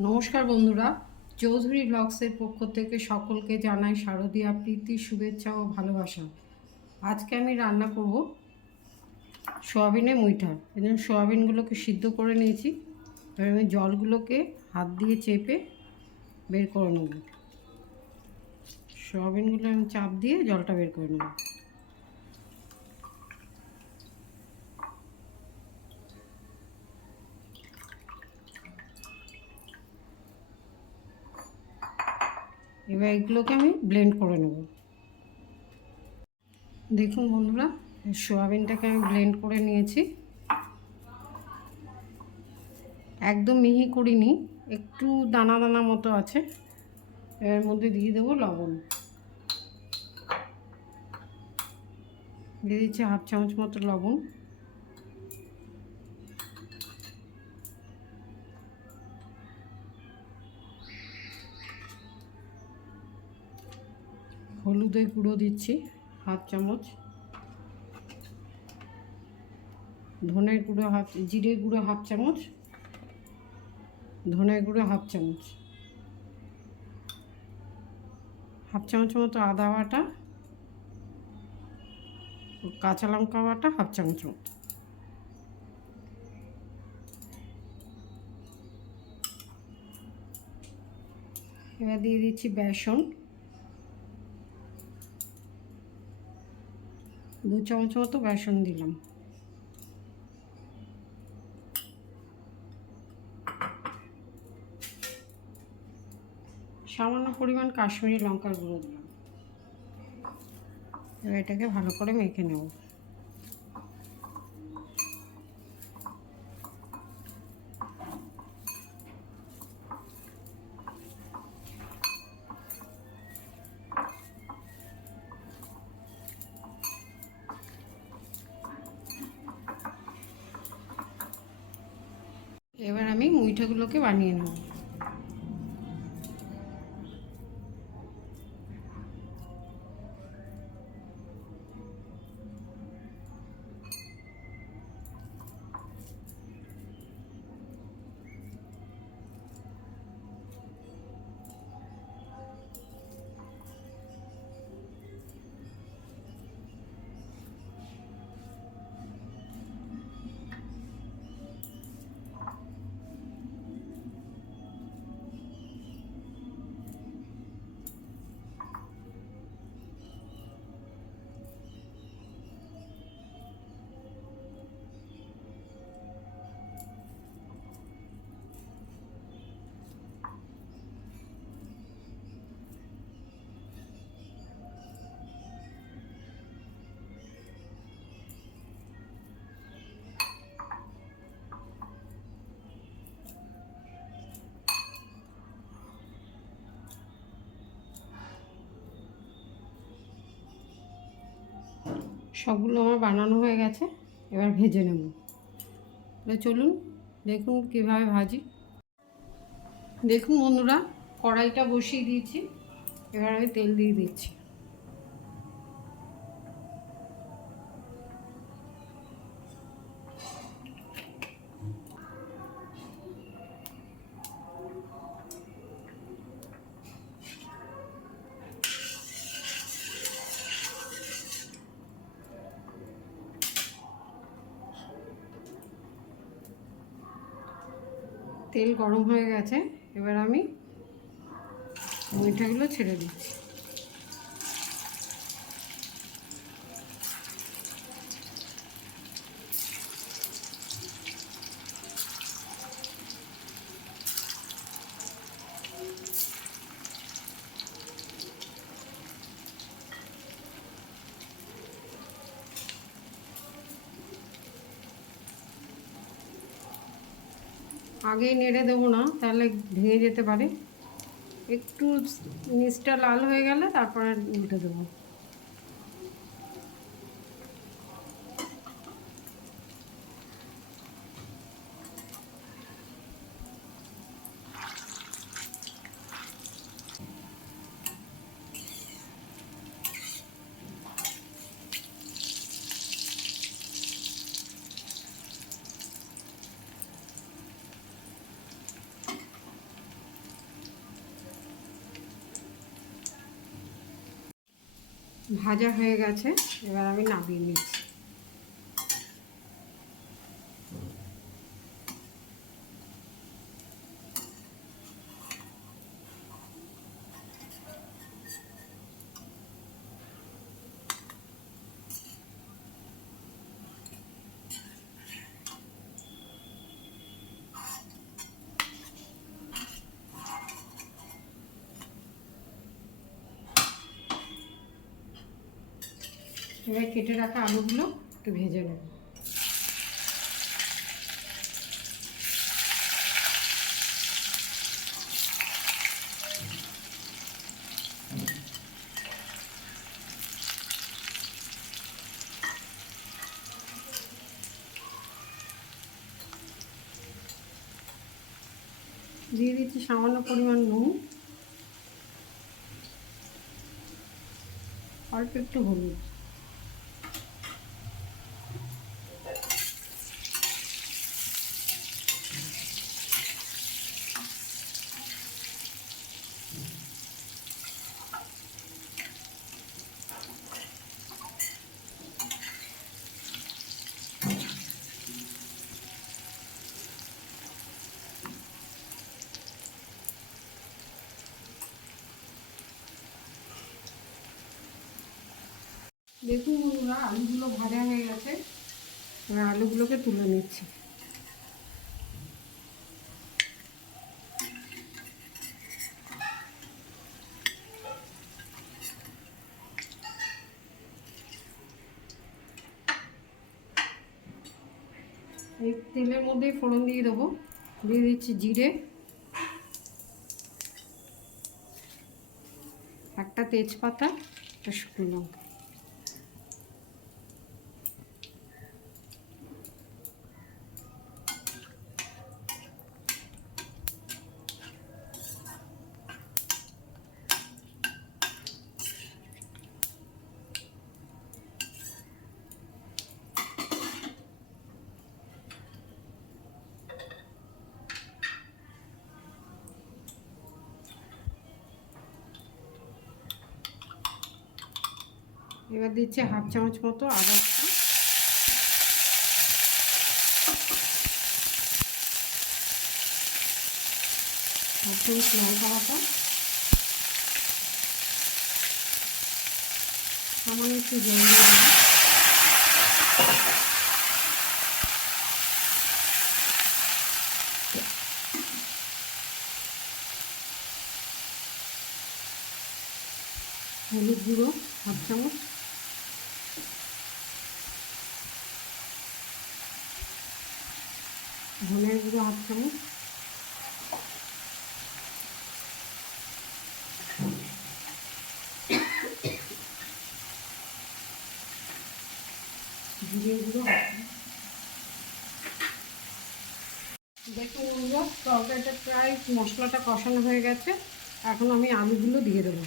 নমস্কার বন্ধুরা। চৌধুরী ব্লগসের পক্ষ থেকে সকলকে জানাই শারদীয়া প্রীতি, শুভেচ্ছা ও ভালোবাসা। আজকে আমি রান্না করব সোয়াবিনে মুইঠা। এই জন্য সোয়াবিনগুলোকে সিদ্ধ করে নিয়েছি। এবার আমি জলগুলোকে হাত দিয়ে চেপে বের করে নেব। সোয়াবিনগুলো আমি চাপ দিয়ে জলটা বের করে নেব। এবার এগুলোকে আমি ব্লেন্ড করে নেব। দেখুন বন্ধুরা সোয়াবিনটাকে আমি ব্লেন্ড করে নিয়েছি। একদম মিহি করিনি, একটু দানা দানা মতো আছে। এর মধ্যে দিয়ে দেবো লবণ। দিয়ে দিচ্ছি হাফ চামচ মতো লবণ। হলুদের গুঁড়ো দিচ্ছি, হাফ চামচ। ধনের গুঁড়ো হাফ জিরে গুঁড়ো হাফ চামচ। ধনের গুঁড়ো হাফ চামচ। হাফ চামচ মতো আদা বাটা, কাঁচা লঙ্কা বাটা হাফ চামচ মতো। এবার দিয়ে দিচ্ছি বেসন। দু চামচ মতো বেসন দিলাম। সামান্য পরিমাণ কাশ্মীরি লঙ্কার গুঁড়ো দিলাম। এবার এটাকে ভালো করে মেখে নেব এবার আমি মুইঠাগুলোকে বানিয়ে নেব সবগুলো আমার বানানো হয়ে গেছে, এবার ভেজে নেব। তাহলে চলুন, দেখুন কীভাবে ভাজি। দেখুন বন্ধুরা, কড়াইটা বসিয়ে দিয়েছি, এবার আমি তেল দিয়ে দিচ্ছি। তেল গরম হয়ে গেছে এবার আমি মিঠাগুলো ছেড়ে দিচ্ছি। আগেই নেড়ে দেবো না, তাহলে ভেঙে যেতে পারে। একটু নিচটা লাল হয়ে গেলে তারপরে উল্টে দেবো। ভাজা হয়ে গেছে এবার আমি নামিয়ে নিচ্ছি। এবার কেটে রাখা আলুগুলো একটু ভেজে নেব। দিয়ে দিচ্ছি সামান্য পরিমাণ নুন। অল্প একটু হলুদ। দেখুন বন্ধুরা আলুগুলো ভাজা হয়ে গেছে। এবার আলুগুলোকে তুলে নিচ্ছি। এই তেলের মধ্যেই ফোড়ন দিয়ে দেবো। দিয়ে দিচ্ছি জিরে। একটা তেজপাতা, একটা শুকনো লঙ্কা। এবার দিচ্ছে হাফ চামচ মতো আদা বাটা। হাফ চামচ লঙ্কা বাটা। সামান্য একটু জল হলুদ গুঁড়ো হাফ চামচ। ধনের গুঁড়ো হাফ চামচ জিরে গুঁড়ো দেখুন বন্ধুরা, তরকারিটা প্রায় মশলাটা কষানো হয়ে গেছে। এখন আমি আলুগুলো দিয়ে দেবো।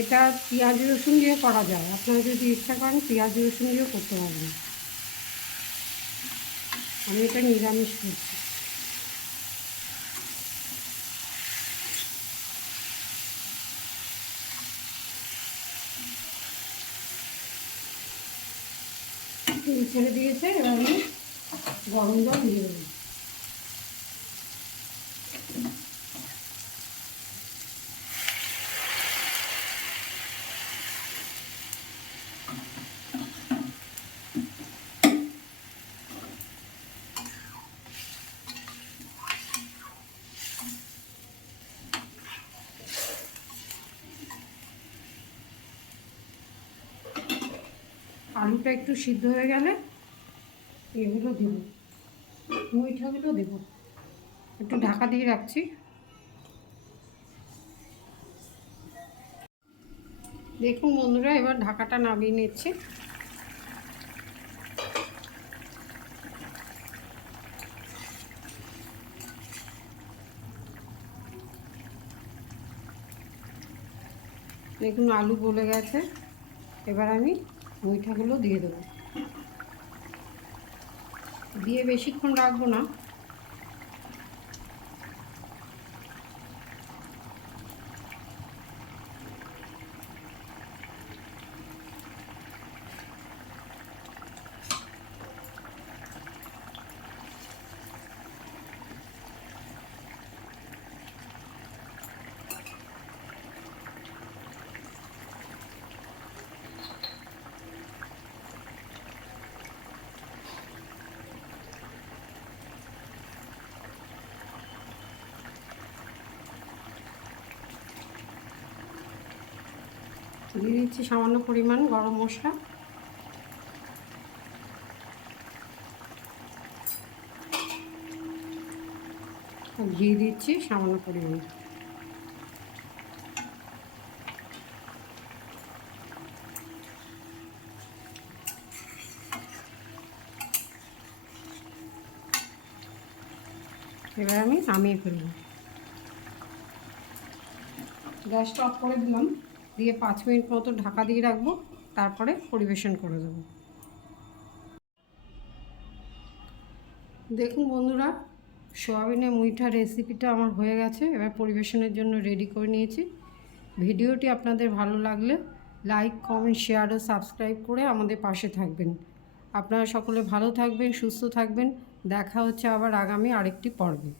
এটা পেঁয়াজ রসুন দিয়ে করা যায়। আপনারা যদি ইচ্ছা করেন পেঁয়াজ রসুন দিয়েও করতে পারবেন। আমি এটা নিরামিষ করছি। ছেড়ে দিয়েছে, এবার আমি গরম জল দিয়ে দেবো। আলুটা একটু সিদ্ধ হয়ে গেলে এগুলো দেব মুইঠাগুলো দেব। একটু ঢাকা দিয়ে রাখছি। দেখুন বন্ধুরা, এবার ঢাকাটা নামিয়ে নিচ্ছি। দেখুন আলু গলে গেছে। এবার আমি মুইঠাগুলো দিয়ে দেবো। দিয়ে বেশিক্ষণ রাখব না। দিয়ে দিচ্ছি সামান্য পরিমাণ গরম মশলা। ঘি দিচ্ছি সামান্য পরিমাণ। এবার আমি নামিয়ে ফেলব। গ্যাসটা অফ করে দিলাম। দিয়ে পাঁচ মিনিট মতো ঢাকা দিয়ে রাখব, তারপরে পরিবেশন করে দেবো। দেখুন বন্ধুরা, সোয়াবিনের মুইঠা রেসিপিটা আমার হয়ে গেছে, এবার পরিবেশনের জন্য রেডি করে নিয়েছি। ভিডিওটি আপনাদের ভালো লাগলে লাইক, কমেন্ট, শেয়ার ও সাবস্ক্রাইব করে আমাদের পাশে থাকবেন। আপনারা সকলে ভালো থাকবেন, সুস্থ থাকবেন। দেখা হচ্ছে আবার আগামী আরেকটি পর্বে।